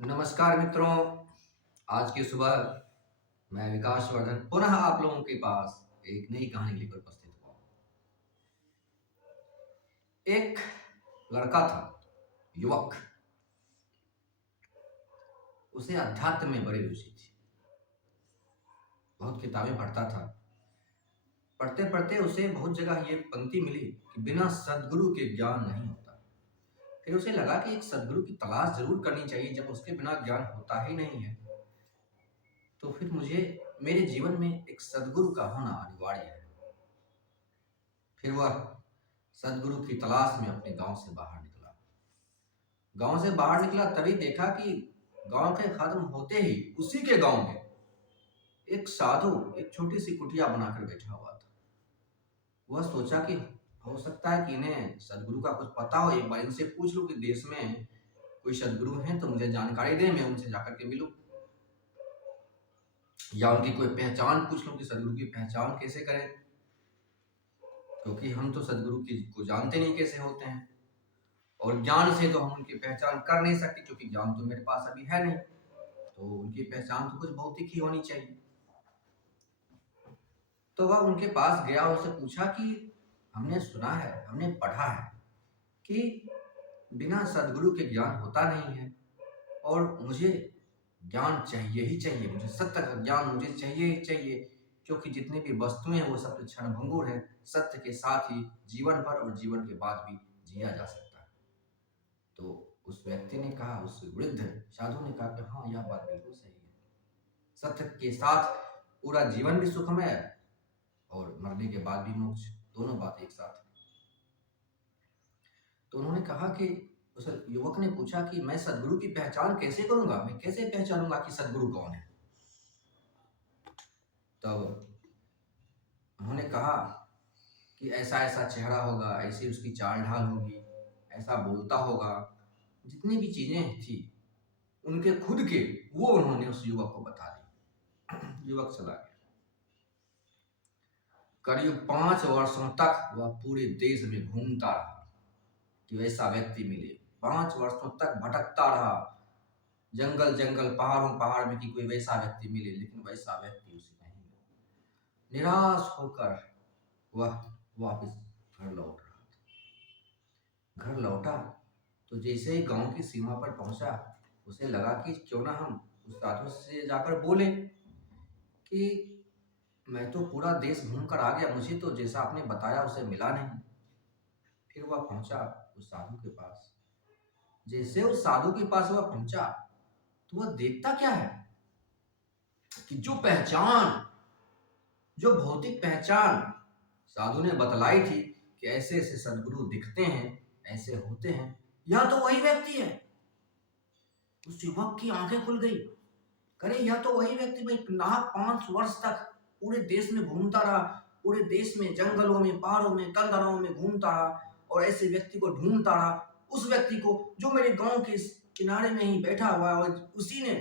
नमस्कार मित्रों। आज की सुबह मैं विकास वर्धन पुनः आप लोगों के पास एक नई कहानी लेकर उपस्थित हुआ। एक लड़का था, युवक। उसे अध्यात्म में बड़ी रुचि थी। बहुत किताबें पढ़ता था। पढ़ते पढ़ते उसे बहुत जगह ये पंक्ति मिली कि बिना सद्गुरु के ज्ञान नहीं होता। फिर उसे लगा कि एक सद्गुरु की तलाश जरूर करनी चाहिए, जब उसके बिना ज्ञान होता ही नहीं है तो फिर मुझे मेरे जीवन में एक सद्गुरु का होना अनिवार्य है। फिर वह सद्गुरु की तलाश में अपने गांव से बाहर निकला। गांव से बाहर निकला तभी देखा कि गांव के खत्म होते ही उसी के गांव में एक साधु एक छोटी सी कुटिया बनाकर बैठा हुआ था। वह सोचा कि हो सकता है कि इन्हें सद्गुरु का कुछ पता हो, एक बार इनसे पूछ लूं कि देश में कोई सद्गुरु हैं तो मुझे जानकारी दें, मैं उनसे जाकर के मिलूं, या उनकी कोई पहचान पूछ लूं कि सद्गुरु की पहचान कैसे करें, क्योंकि हम तो सद्गुरु की को जानते नहीं कैसे होते हैं, और ज्ञान से तो हम उनकी पहचान कर नहीं सकते क्योंकि ज्ञान तो मेरे पास अभी है नहीं। तो उनकी पहचान तो कुछ भौतिक ही होनी चाहिए। तो वह उनके पास गया, उससे पूछा कि हमने सुना है, हमने पढ़ा है कि बिना सद्गुरु के ज्ञान होता नहीं है, और मुझे ज्ञान चाहिए ही चाहिए, मुझे सत्य का ज्ञान मुझे चाहिए ही चाहिए, क्योंकि जितनी भी वस्तुएं हैं वो सब तो क्षणभंगुर है। सत्य के साथ ही जीवन भर और जीवन के बाद भी जिया जा सकता है। तो उस व्यक्ति ने कहा, उस वृद्ध साधु ने कहा कि हाँ, यह बात बिल्कुल सही है। सत्य के साथ पूरा जीवन भी सुखमय है और मरने के बाद भी मोक्ष, दोनों बात एक साथ है। तो उन्होंने कहा कि उस युवक ने पूछा कि मैं सद्गुरु की पहचान कैसे करूंगा, मैं कैसे पहचानूंगा कि सद्गुरु कौन है। तब उन्होंने कहा कि ऐसा ऐसा चेहरा होगा, ऐसी उसकी चाल ढाल होगी, ऐसा बोलता होगा। जितनी भी चीजें थी उनके खुद के, वो उन्होंने उस युवक को बता दी। युवक चला गया। करीब 5 वर्षों तक वह पूरे देश में घूमता रहा कि वैसा व्यक्ति मिले। 5 वर्षों तक भटकता रहा, जंगल जंगल, पहाड़ों पहाड़ में, कि कोई वैसा व्यक्ति मिले, लेकिन वैसा व्यक्ति उसे नहीं मिला। निराश होकर वह वापस घर लौट रहा था। घर लौटा तो जैसे ही गांव की सीमा पर पहुंचा, उसे लगा कि क्यों ना हम उस साधु से जाकर बोले कि मैं तो पूरा देश घूम कर आ गया, मुझे तो जैसा आपने बताया उसे मिला नहीं। फिर वह पहुंचा उस साधु के पास। जैसे उस साधु के पास वह पहुंचा तो वह देखता क्या है कि जो पहचान, जो भौतिक पहचान साधु ने बतलाई थी कि ऐसे ऐसे सद्गुरु दिखते हैं, ऐसे होते हैं, यह तो वही व्यक्ति है। उस युवक की आंखें खुल गई। करे, यह तो वही व्यक्ति, भाई नाहक 5 वर्ष तक पूरे देश में घूमता रहा, पूरे देश में जंगलों में, पहाड़ों में, कंदरों में घूमता रहा और ऐसे व्यक्ति को ढूंढता रहा, उस व्यक्ति को जो मेरे गांव के किनारे में ही बैठा हुआ है, और उसी ने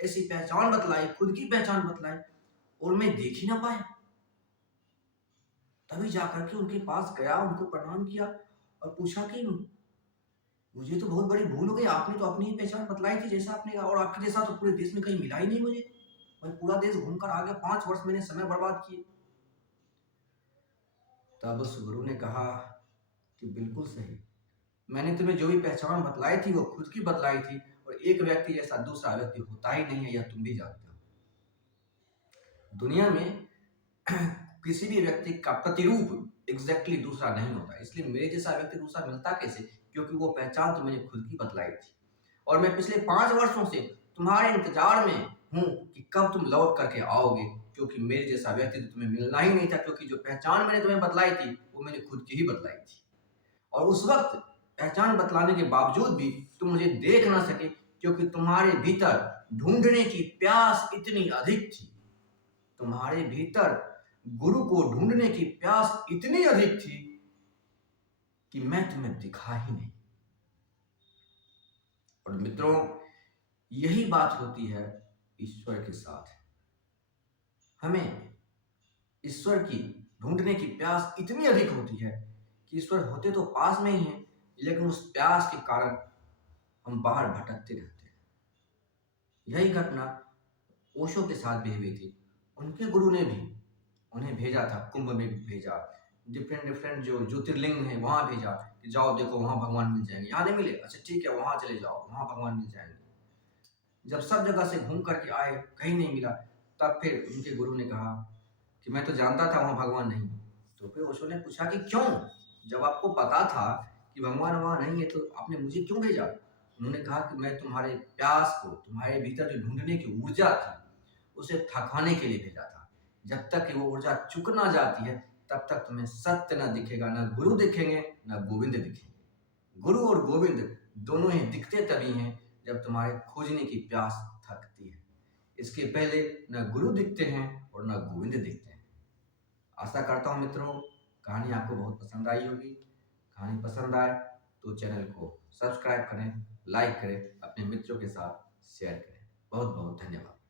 ऐसी पहचान बतलाई, खुद की पहचान बतलाई, और मैं देख ही ना पाया। तभी जाकर के उनके पास गया, उनको प्रणाम किया और पूछा कि मुझे तो बहुत बड़ी भूल हो गई, आपने तो अपनी ही पहचान बतलाई थी जैसा आपने कहा, और आपके जैसा तो पूरे देश में कहीं मिला ही नहीं मुझे। मैं पूरा देश घूमकर आ गया, 5 वर्ष मैंने समय बर्बाद किए। तब उस गुरु ने कहा कि बिल्कुल सही, मैंने तुम्हें जो भी पहचान बतलाई थी वो खुद की बतलाई थी, और एक व्यक्ति जैसा दूसरा व्यक्ति होता ही नहीं है, यह तुम भी जानते हो। दुनिया में किसी भी व्यक्ति का प्रतिरूप एग्जैक्टली दूसरा नहीं होता, इसलिए मेरे जैसा व्यक्ति दूसरा मिलता कैसे, क्योंकि वो पहचान तो मैंने खुद की बतलाई थी, और मैं पिछले 5 वर्षों से तुम्हारे इंतजार में हूं कि कब तुम लौट करके आओगे, क्योंकि मेरे जैसा व्यक्ति तो तुम्हें मिलना ही नहीं था, क्योंकि जो पहचान मैंने तुम्हें बतलाई थी वो मैंने खुद की ही बतलाई थी, और उस वक्त पहचान बतलाने के बावजूद भी तुम मुझे देख ना सके, क्योंकि तुम्हारे भीतर ढूंढने की प्यास इतनी अधिक थी, तुम्हारे भीतर गुरु को ढूंढने की प्यास इतनी अधिक थी कि मैं तुम्हें दिखा ही नहीं। और मित्रों, यही बात होती है ईश्वर के साथ। हमें ईश्वर की ढूंढने की प्यास इतनी अधिक होती है कि ईश्वर होते तो पास में ही हैं, लेकिन उस प्यास के कारण हम बाहर भटकते रहते हैं। यही घटना ओशो के साथ भी हुई थी। उनके गुरु ने भी उन्हें भेजा था, कुंभ में भेजा, डिफरेंट डिफरेंट जो ज्योतिर्लिंग है वहां भेजा कि जाओ देखो वहां भगवान मिल जाएंगे। यहाँ नहीं मिले, अच्छा ठीक है वहां चले जाओ, वहां भगवान मिल जाएंगे। जब सब जगह से घूम करके आए, कहीं नहीं मिला, तब फिर उनके गुरु ने कहा कि मैं तो जानता था वहां भगवान नहीं। तो फिर ओशो ने पूछा कि क्यों, जब आपको पता था कि भगवान वहां नहीं है तो आपने मुझे क्यों भेजा? उन्होंने कहा कि मैं तुम्हारे प्यास को, तुम्हारे भीतर जो ढूंढने की ऊर्जा थी, उसे थकाने के लिए भेजा था। जब तक कि वो ऊर्जा चुक ना जाती है तब तक तुम्हें सत्य ना दिखेगा, ना गुरु दिखेंगे, ना गोविंद दिखेंगे। गुरु और गोविंद दोनों ही दिखते तभी हैं जब तुम्हारे खोजने की प्यास थकती है। इसके पहले न गुरु दिखते हैं और न गोविंद दिखते हैं। आशा करता हूँ मित्रों कहानी आपको बहुत पसंद आई होगी। कहानी पसंद आए तो चैनल को सब्सक्राइब करें, लाइक करें, अपने मित्रों के साथ शेयर करें। बहुत बहुत धन्यवाद।